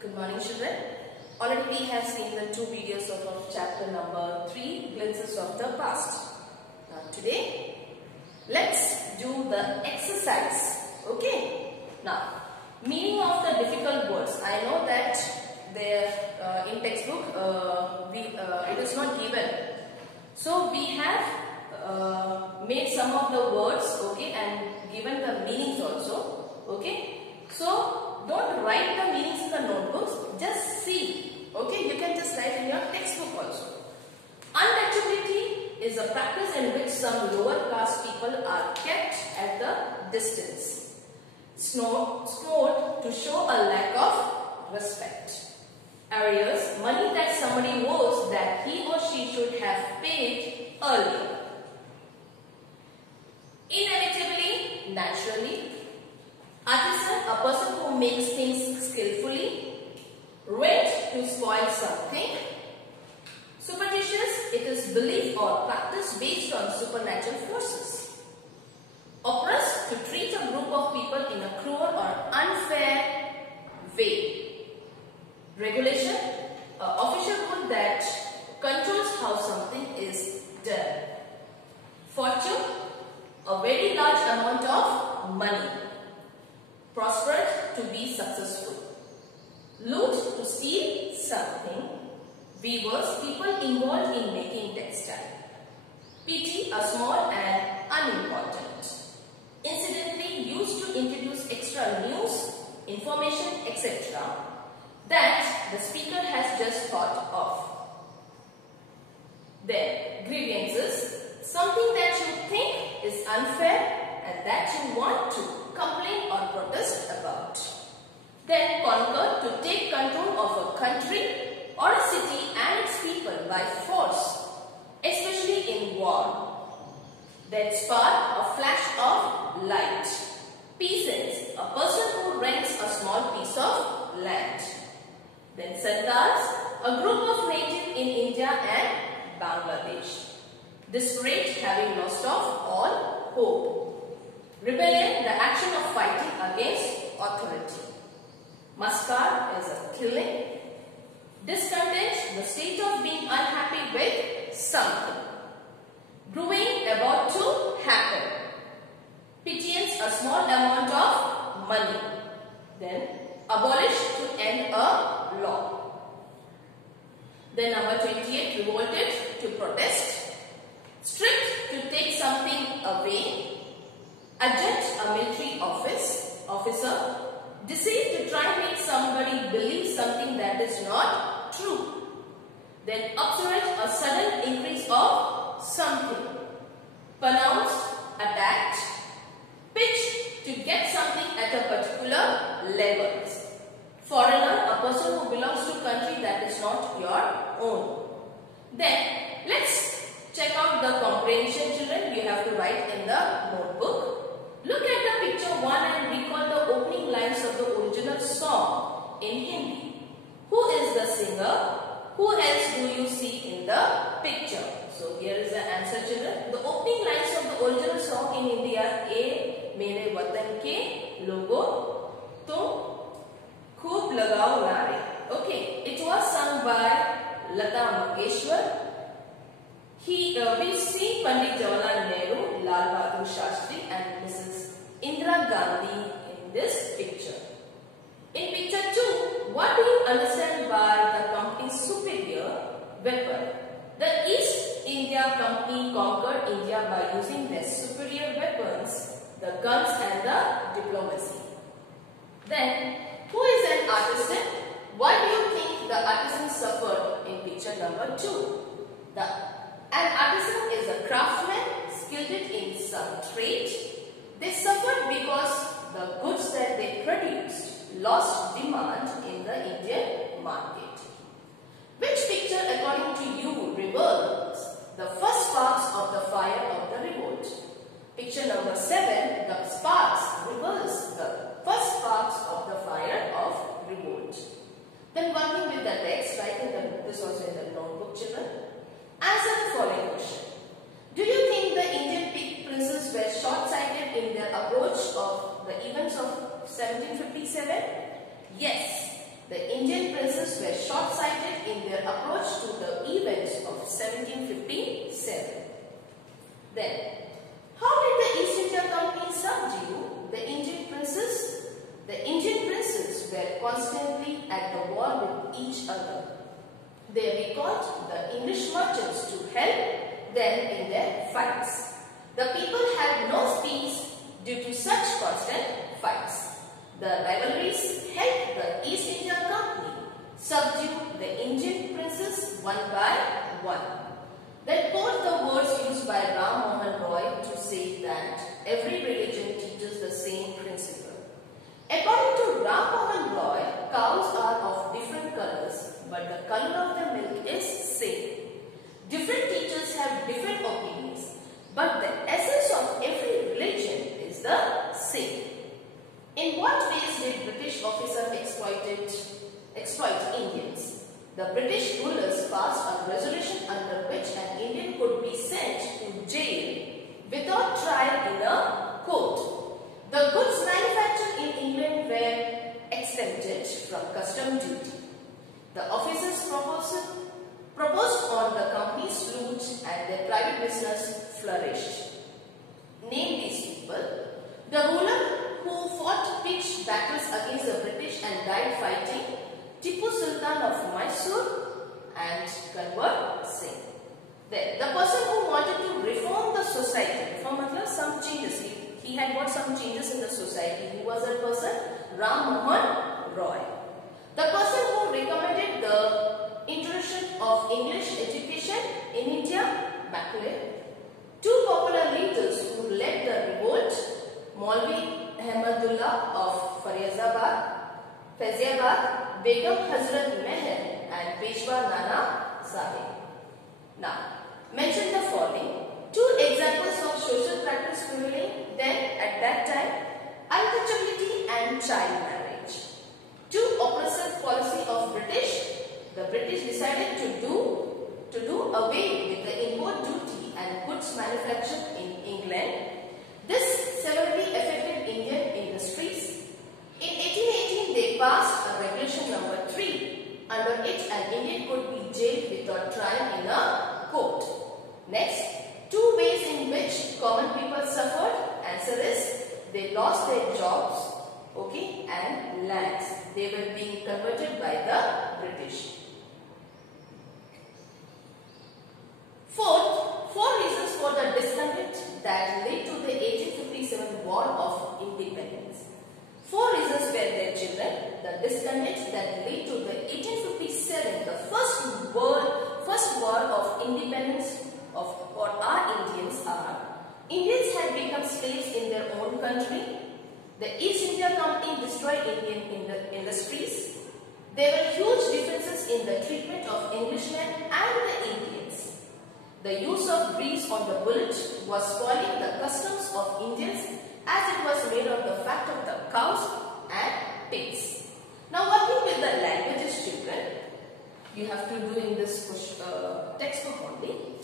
Good morning, children. Already we have seen the two videos of our chapter number 3, Glimpses of the Past. Now today, let's do the exercise. Okay? Now, meaning of the difficult words. I know that there in textbook it is not given. So we have made some of the words, okay, and given the meanings also. Okay? So don't write the meanings in the notebooks, just see. Okay, you can just write in your textbook also. Untouchability is a practice in which some lower caste people are kept at the distance. Snored to show a lack of respect. Arrears, money that somebody owes that he or she should have paid earlier. Inevitably, naturally. Artisan, a person who makes things skillfully. Rent, to spoil something. Superstitious, it is belief or practice based on supernatural forces. Oppress, to treat a group of people in a cruel or unfair way. Regulation, an official rule that controls how something is done. Fortune, a very large amount of money. Prosperous, to be successful. Loot, to steal something. Weavers, people involved in making textile. Pity, a small and unimportant. Incidentally, used to introduce extra news, information, etc. that the speaker has just thought of. Then, grievances, something that you think is unfair and that you want to complain or protest about. Then conquer, to take control of a country or a city and its people by force, especially in war. Then spark, a flash of light. Peasants, a person who rents a small piece of land. Then Santals, a group of natives in India and Bangladesh. Desperate, having lost of all hope. Rebellion, the action of fighting against authority. Maskar is a killing. Discontent, the state of being unhappy with something. Brewing, about to happen. Pittance, a small amount of money. Then abolish, to end a law. Then number 28, revolted, to protest. Strict, to take something away. Adjunct, a military officer. Deceive, to try and make somebody believe something that is not true. Then observe, a sudden increase of something. Pronounce, attacked. Pitch, to get something at a particular level. Foreigner, a person who belongs to a country that is not your own. Then let's check out the comprehension, children. You have to write in the notebook. Look at the picture 1 and recall the opening lines of the original song in Hindi. Who is the singer? Who else do you see in the picture? So here is the answer, children. The opening lines of the original song in Hindi are A mere watan ke logo tum khoob lagao nare. Okay, it was sung by Lata Mangeshwar. We see Pandit Jawaharlal Nehru, Lal Bahadur Shastri and Mrs. Indira Gandhi in this picture. In picture 2, what do you understand by the company's superior weapon? The East India Company conquered India by using their superior weapons, the guns and the diplomacy. Then, who is an artisan? Why do you think the artisan suffered in picture number 2? An artisan is a craftsman skilled in some trade. They suffered because the goods that they produced lost demand in the Indian market. Which picture, according to you, reveals the first sparks of the fire of the revolt? Picture number 7, the sparks reveals the first sparks of the fire of revolt. Then working with the text, write this also in the notebook, children. Answer the following question. Do you think the Indian princes were short-sighted in their approach of the events of 1757? Yes. The Indian princes were short-sighted in their approach to the events of 1757. Then, how did the East India Company subdue the Indian princes? The Indian princes were constantly at the war with each other. They recalled the English merchants to help them in their fights. The people had no peace due to such constant fights. The rivalries helped the East India Company subdue the Indian princes one by one. Then quote the words used by Ram Mohan Roy to say that every religion teaches the same principle. According to Ram Mohan Roy, cows are of different colors, but the color of the milk is same. Different teachers have different opinions, but the essence of every religion is the same. In what ways did British officers exploit Indians? The British rulers passed a resolution under which an Indian could be sent to jail without trial in a court. The goods manufactured in England were exempted from custom duty. The officers proposed on the company's route and their private business flourished. Name these people. The ruler who fought pitched battles against the British and died fighting, Tipu Sultan of Mysore and Kanwar Singh. Then the person who wanted to reform the society, reform means some changes. He had got some changes in the society. Who was that person? Ram Mohan Roy. The person who recommended the introduction of English education in India, Macaulay. Two popular leaders who led the revolt, Maulvi Ahmadullah of Faiziabad, Begum Hazrat Meher and Peshwa Nana Sahib. Now, mention the following. Two examples of social practice prevailing then at that time, untouchability and child marriage. Two oppressive policy of British. The British decided to do away with the import duty and goods manufactured in England. This severely affected Indian industries. In 1818, they passed a regulation number 3, under which an Indian could be jailed without trial in a court. Next, two ways in which common people suffered. Answer is, they lost their jobs, okay, and lands. They were being converted by the British. Fourth, 4 reasons for the discontent that led to the 1857 War of Independence. 4 reasons were their children. The discontent that led to the 1857, the first war of independence for our Indians are: Indians had become slaves in their own country. The East India Company destroyed Indian industries. There were huge differences in the treatment of Englishmen and the Indians. The use of grease on the bullet was spoiling the customs of Indians, as it was made of the fat of the cows and pigs. Now, working with the languages, children, you have to do in this textbook only.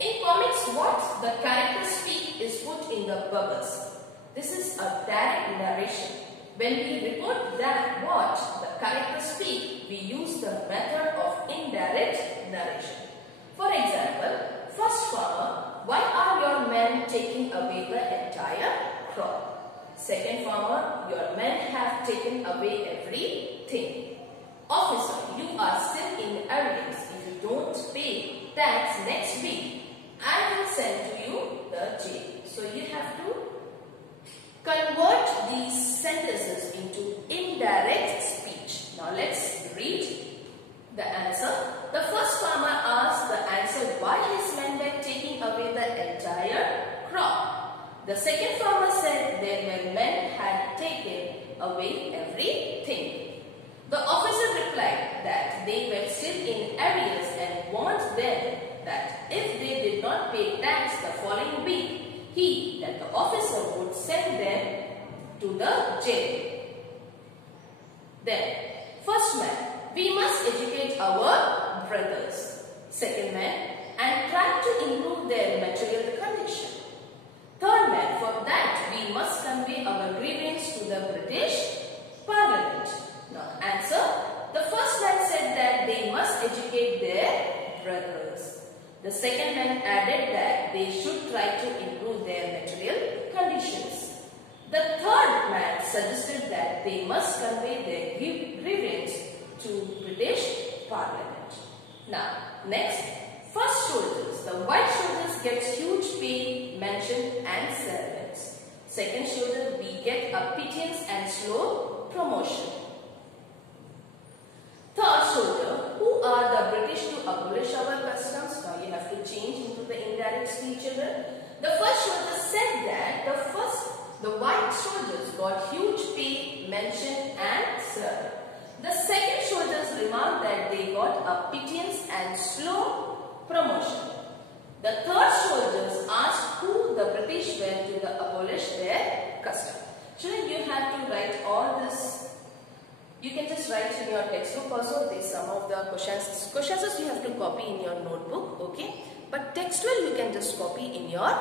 In comics, what the characters speak is put in the bubbles. This is a direct narration. When we report that what the characters speak, we use the method of indirect narration. For example, first farmer, why are your men taking away the entire crop? Second farmer, your men have taken away everything. Officer, you are still in arrears. If you don't pay tax next week, I will send to you the jail. So you have to convert these sentences into indirect speech. Now let's read the answer. The first farmer asked the answer why his men were taking away the entire crop. The second farmer said their men had taken away everything. The officer replied that they were still in arrears and warned them that if they did not pay tax the following week, that the officer would send them to the jail. Then, first man, we must educate our brothers. Second man, and try to improve their material condition. Third man, for that we must convey our grievance to the British Parliament. Now, answer, brothers. The second man added that they should try to improve their material conditions. The third man suggested that they must convey their grievance to British Parliament. Now, next, first soldiers. The white soldiers get huge pay, mansion and servants. Second soldier, we get a pittance and slow promotion. Third soldier, who are the British to abolish our customs? Now you have to change into the indirect speech children. The first soldier said that the white soldiers got huge pay, mention and serve. The second soldiers remarked that they got a pittance and slow promotion. The third soldiers asked who the British were to abolish their custom. Children, you have to write all this. You can just write in your textbook also. There's some of the questions. Questions you have to copy in your notebook, okay? But textual you can just copy in your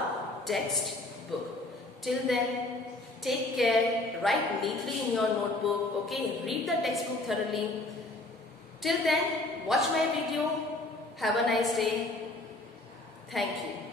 textbook. Till then, take care. Write neatly in your notebook, okay? Read the textbook thoroughly. Till then, watch my video. Have a nice day. Thank you.